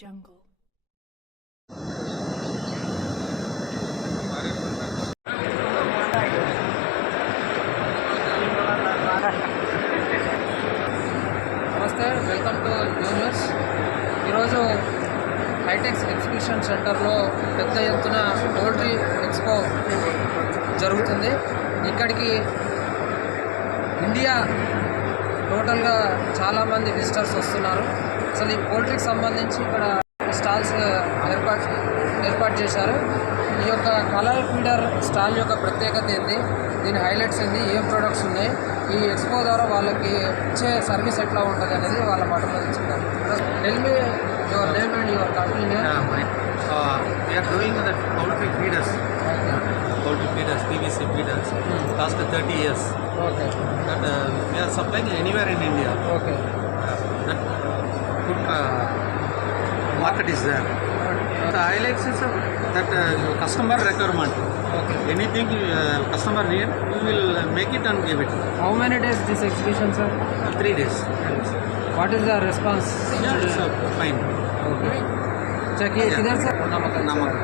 Jungle. నమస్తే, welcome to news. ఈరోజు హైటెక్స్ ఎగ్జిబిషన్ సెంటర్లో పెద్ద ఎత్తున పోల్ట్రీ ఎక్స్పో జరుగుతుంది. ఇక్కడికి ఇండియా టోటల్గా చాలామంది విజిటర్స్ వస్తున్నారు. అసలు ఈ పోల్ట్రీకి సంబంధించి ఇక్కడ స్టాల్స్ ఏర్పాటు చేశారు. ఈ యొక్క కలర్ ఫీడర్ స్టాల్ యొక్క ప్రత్యేకత ఏంది, దీని హైలైట్స్ ఏంది, ఏం ప్రొడక్ట్స్ ఉన్నాయి, ఈ ఎక్స్పో ద్వారా వాళ్ళకి ఇచ్చే సర్వీస్ ఎట్లా ఉంటుంది అనేది వాళ్ళ మాటలో తెలుసుకుంటారు. Tell me your name and your company name. We are doing the poultry feeders. Poultry feeders, PVC feeders. Last 30 years. Okay. That we are supplying anywhere in India. Okay. That good market is there. The highlights is that customer requirement. Okay. Anything customer need, we will make it and give it. How many days this exhibition, sir? 3 days. What is the response? Yeah, it's fine. Okay. Check it. किधर से? Namak.